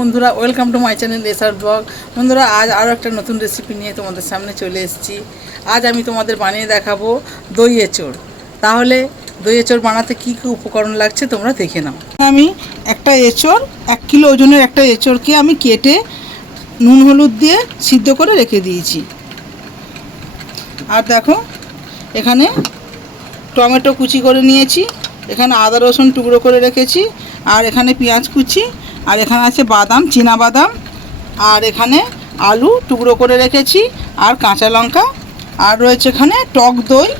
বন্ধুরা, welcome to my channel SR blog. বন্ধুরা, আজ আরও একটা নতুন রেসিপি নিয়ে তোমাদের সামনে চলে এসেছি। আজ আমি তোমাদের বানিয়ে দেখাবো দই এঁচড়। তাহলে দই এঁচড় বানাতে কী কী উপকরণ লাগছে তোমরা দেখে নাও। আমি একটা এঁচড় 1 কিলো ওজনের একটা এঁচড়কে আমি কেটে নুন হলুদ দিয়ে সিদ্ধ করে রেখে দিয়েছি। আর দেখো, এখানে টমেটো কুচি করে নিয়েছি, এখানে আদা রসুন টুকরো করে রেখেছি, আর এখানে পেঁয়াজ কুচি, আর এখানে আছে বাদাম, চীনা বাদাম, আর এখানে আলু টুকরো করে রেখেছি, আর কাঁচা লঙ্কা, আর রয়েছে এখানে টক দই,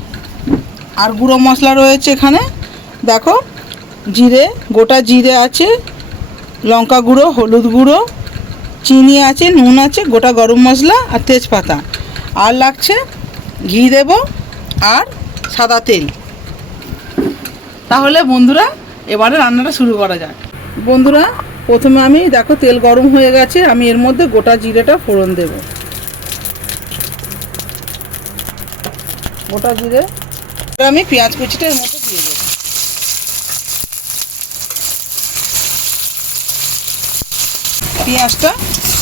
আর গুঁড়ো মশলা রয়েছে এখানে। দেখো, জিরে, গোটা জিরে আছে, লঙ্কা গুঁড়ো, হলুদ গুঁড়ো, চিনি আছে, নুন আছে, গোটা গরম মশলা আর তেজপাতা। আর লাগছে ঘি দেব আর সাদা তেল। তাহলে বন্ধুরা, এবারে রান্নাটা শুরু করা যাক। বন্ধুরা, প্রথমে আমি দেখো তেল গরম হয়ে গেছে, আমি এর মধ্যে গোটা জিরেটা ফোড়ন দেব। গোটা জিরে আমি পেঁয়াজ কুচিটা এর মধ্যে দিয়ে দেব। পেঁয়াজটা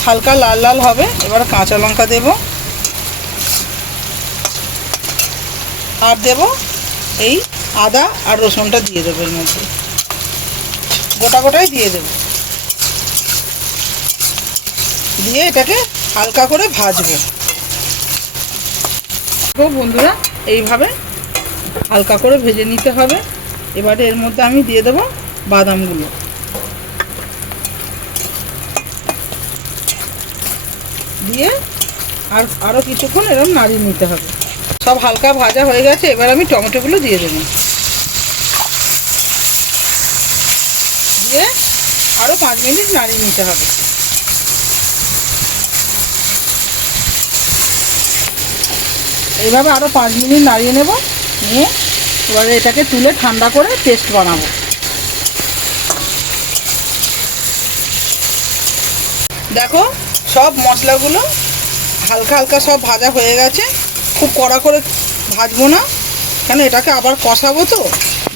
হালকা লাল লাল হবে। এবার কাঁচা লঙ্কা দেব, আর দেব এই আদা আর রসুনটা দিয়ে দেবো এর মধ্যে, গোটা গোটাই দিয়ে দেব। দিয়ে এটাকে হালকা করে ভাজবো। বন্ধুরা, এইভাবে হালকা করে ভেজে নিতে হবে। এবারে এর মধ্যে আমি দিয়ে দেবো বাদামগুলো। দিয়ে আরও কিছুক্ষণ এরকম নাড়িয়ে নিতে হবে। সব হালকা ভাজা হয়ে গেছে, এবার আমি টমেটোগুলো দিয়ে দেবো। দিয়ে আরও 5 মিনিট নাড়িয়ে নিতে হবে। এইভাবে আরও 5 মিনিট নাড়িয়ে নেব। নিয়ে এবারে এটাকে তুলে ঠান্ডা করে পেস্ট বানাবো। দেখো, সব মশলাগুলো হালকা হালকা সব ভাজা হয়ে গেছে। খুব কড়া করে ভাজবো না, কেন এটাকে আবার কষাবো তো,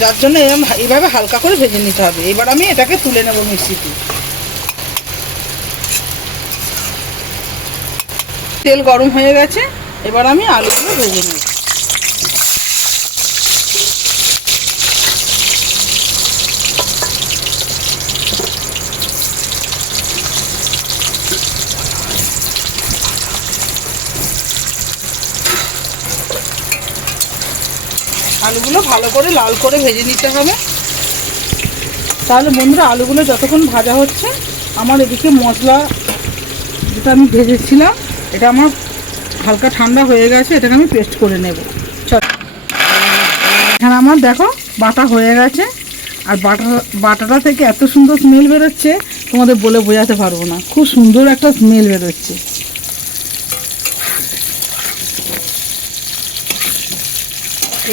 যার জন্য এইভাবে হালকা করে ভেজে নিতে হবে। এবার আমি এটাকে তুলে নেব মিক্সিতে। তেল গরম হয়ে গেছে, এবার আমি আলুগুলো ভেজে নেব। আলুগুলো ভালো করে লাল করে ভেজে নিতে হবে। তাহলে বন্ধুরা, আলুগুলো যতক্ষণ ভাজা হচ্ছে, আমার এদিকে মশলা যেটা আমি ভেজেছিলাম এটা আমার হালকা ঠান্ডা হয়ে গেছে। এটাকে আমি পেস্ট করে নেব। এখানে আমার দেখো বাটা হয়ে গেছে, আর বাটাটা থেকে এত সুন্দর স্মেল বেরোচ্ছে, তোমাদের বলে বোঝাতে পারবো না। খুব সুন্দর একটা স্মেল বেরোচ্ছে।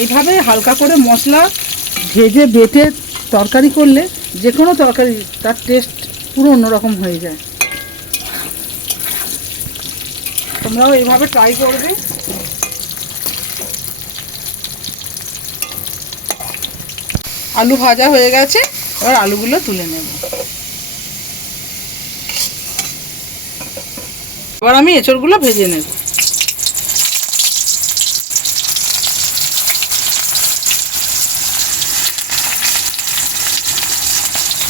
এইভাবে হালকা করে মশলা ভেজে বেটে তরকারি করলে, যে কোনো তরকারি তার টেস্ট পুরো অন্যরকম হয়ে যায়। তোমরাও এইভাবে ট্রাই করবে। আলু ভাজা হয়ে গেছে, এবার আলুগুলো তুলে নেব। এবার আমি এঁচড়গুলো ভেজে নেব।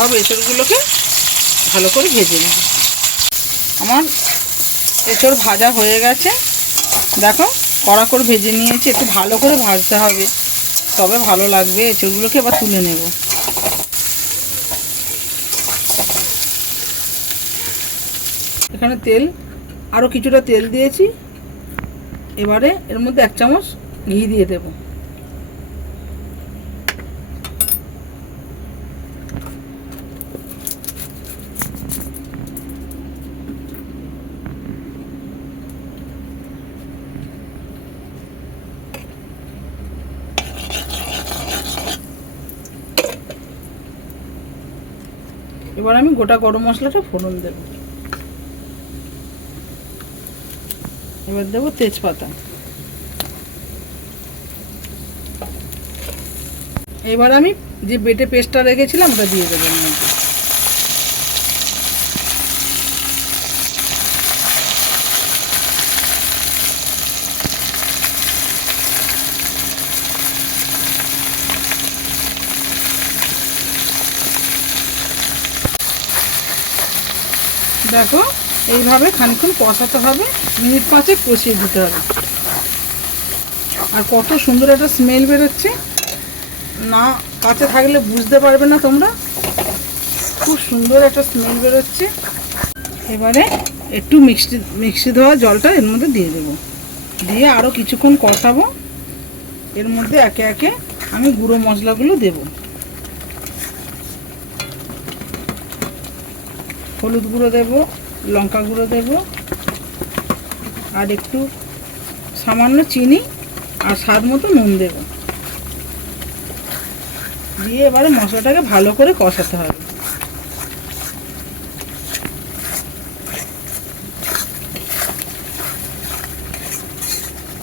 সব এঁচড়গুলোকে ভালো করে ভেজে নেব। আমার এঁচড় ভাজা হয়ে গেছে। দেখো, কড়া করে ভেজে নিয়েছি। একটু ভালো করে ভাজতে হবে, তবে ভালো লাগবে। এঁচড়গুলোকে এবার তুলে নেব। এখানে তেল, আরও কিছুটা তেল দিয়েছি। এবারে এর মধ্যে 1 চামচ ঘি দিয়ে দেব। এবার আমি গোটা গরম মশলাটা ফোড়ন দেব। এবার দেবো তেজপাতা। এবার আমি যে বেটে পেস্টটা রেখেছিলাম ওটা দিয়ে দেবো এর মধ্যে। দেখো এইভাবে খানিকক্ষণ কষাতে হবে, মিনিট 5 কষিয়ে দিতে হবে। আর কত সুন্দর একটা স্মেল বেরোচ্ছে, না কাছে থাকলে বুঝতে পারবে না তোমরা, খুব সুন্দর একটা স্মেল বেরোচ্ছে। এবারে একটু মিক্সি ধোয়া জলটা এর মধ্যে দিয়ে দেবো, দিয়ে আরও কিছুক্ষণ কষাবো। এর মধ্যে একে একে আমি গুঁড়ো মশলাগুলো দেব। হলুদ গুঁড়ো দেব, লঙ্কা গুঁড়ো দেব, আর একটু সামান্য চিনি আর স্বাদ মতো নুন দেব। দিয়ে এবারে মশলাটাকে ভালো করে কষাতে হবে।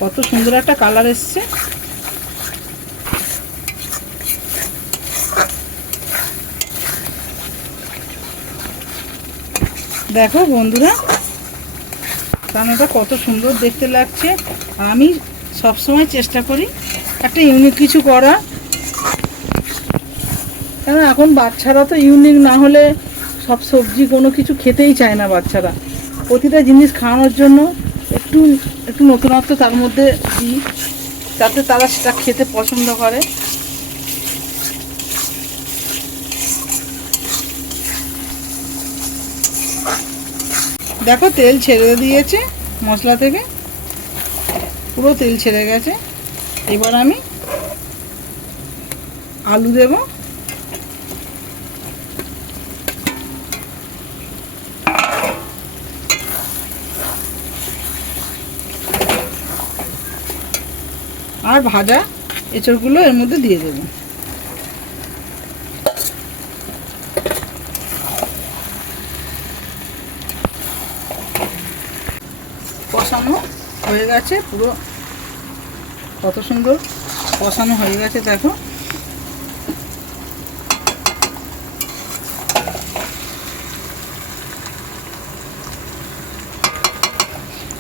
কত সুন্দর একটা কালার এসছে। দেখো বন্ধুরা, রান্নাটা কত সুন্দর দেখতে লাগছে। আর আমি সবসময় চেষ্টা করি একটা ইউনিক কিছু করার, কারণ এখন বাচ্চারা তো ইউনিক না হলে সব সবজি কোনো কিছু খেতেই চায় না। বাচ্চারা প্রতিটা জিনিস খাওয়ানোর জন্য একটু একটু নতুনত্ব তার মধ্যে দিই, যাতে তারা সেটা খেতে পছন্দ করে। দেখো তেল ছেড়ে দিয়েছে মশলা থেকে, পুরো তেল ছেড়ে গেছে। এবার আমি আলু দেব, আর ভাজা এঁচড়গুলো এর মধ্যে দিয়ে দেব। কষানো হয়ে গেছে পুরো, কত সুন্দর কষানো হয়ে গেছে দেখো।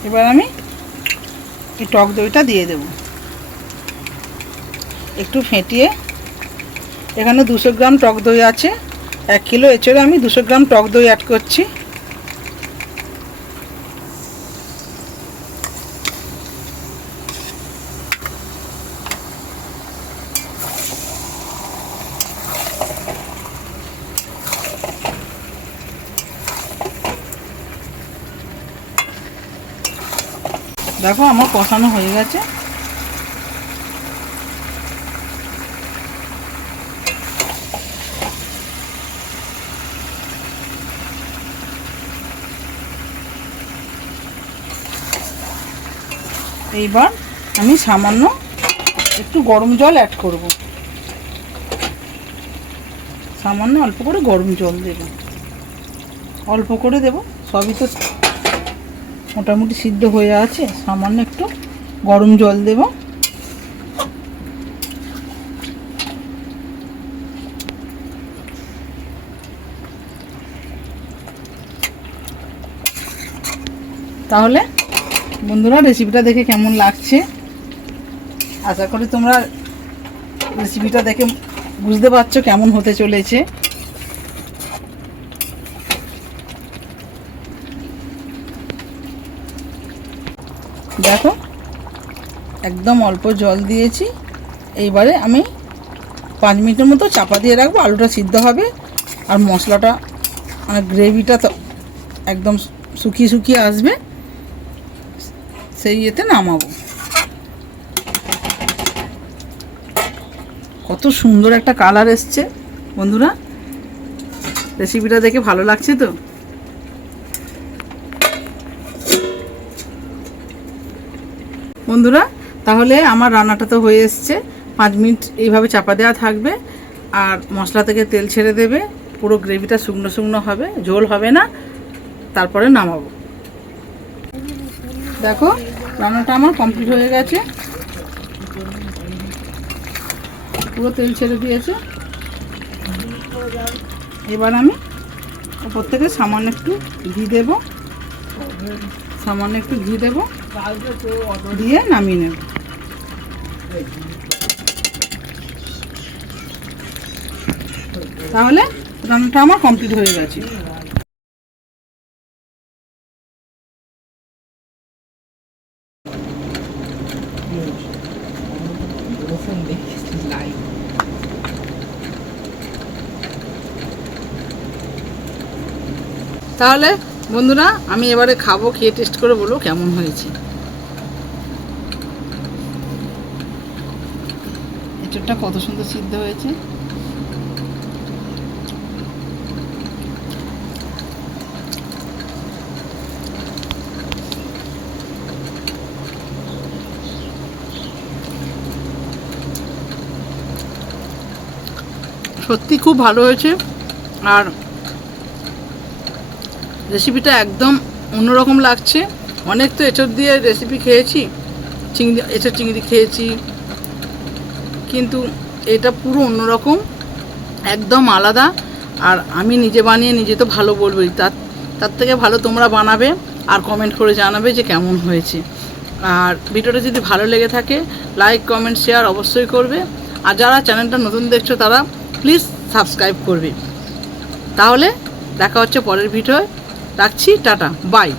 এবার আমি এই টক দইটা দিয়ে দেব, একটু ফেটিয়ে। এখানে 200 গ্রাম টক দই আছে, 1 কিলো এঁচড়ে আমি 200 গ্রাম টক দই অ্যাড করছি। দেখো আমার কষানো হয়ে গেছে। এইবার আমি সামান্য একটু গরম জল অ্যাড করব, সামান্য অল্প করে গরম জল দেব, অল্প করে দেব, সবই তো মোটামুটি সিদ্ধ হয়ে আছে। সামান্য একটু গরম জল দেব। তাহলে বন্ধুরা রেসিপিটা দেখে কেমন লাগছে, আশা করি তোমরা রেসিপিটা দেখে বুঝতে পারছো কেমন হতে চলেছে। দেখো একদম অল্প জল দিয়েছি। এইবারে আমি 5 মিনিটের মতো চাপা দিয়ে রাখবো, আলুটা সিদ্ধ হবে আর মশলাটা মানে গ্রেভিটা তো একদম শুকিয়ে শুকিয়ে আসবে, সেই ইয়েতে নামাবো। কত সুন্দর একটা কালার এসছে বন্ধুরা, রেসিপিটা দেখে ভালো লাগছে তো। বন্ধুরা তাহলে আমার রান্নাটা তো হয়ে এসছে। 5 মিনিট এইভাবে চাপা দেওয়া থাকবে আর মশলা থেকে তেল ছেড়ে দেবে, পুরো গ্রেভিটা শুকনো শুকনো হবে, ঝোল হবে না, তারপরে নামাবো। দেখো রান্নাটা আমার কমপ্লিট হয়ে গেছে, পুরো তেল ছেড়ে দিয়েছে। এবার আমি উপর থেকে সামান্য একটু ঘি দেব, সামান্য একটু ঘি দেব, দিয়ে নামিয়ে নেব। তাহলে রান্নাটা আমার কমপ্লিট হয়ে গেছে। তাহলে বন্ধুরা আমি এবারে খাবো, খেয়ে টেস্ট করে বলবো কেমন হয়েছে। এঁচোড়টা কত সুন্দর সিদ্ধ হয়েছে। সত্যি খুব ভালো হয়েছে। আর রেসিপিটা একদম অন্যরকম লাগছে। অনেক তো এঁচোড় দিয়ে রেসিপি খেয়েছি, এঁচোড় চিংড়ি খেয়েছি, কিন্তু এটা পুরো অন্যরকম, একদম আলাদা। আর আমি নিজে বানিয়ে নিজে তো ভালো বলবই, তার থেকে ভালো তোমরা বানাবে আর কমেন্ট করে জানাবে যে কেমন হয়েছে। আর ভিডিওটা যদি ভালো লেগে থাকে লাইক কমেন্ট শেয়ার অবশ্যই করবে। আর যারা চ্যানেলটা নতুন দেখছো তারা প্লিজ সাবস্ক্রাইব করবে। তাহলে দেখা হচ্ছে পরের ভিডিওয়। রাখছি, টাটা, বাই।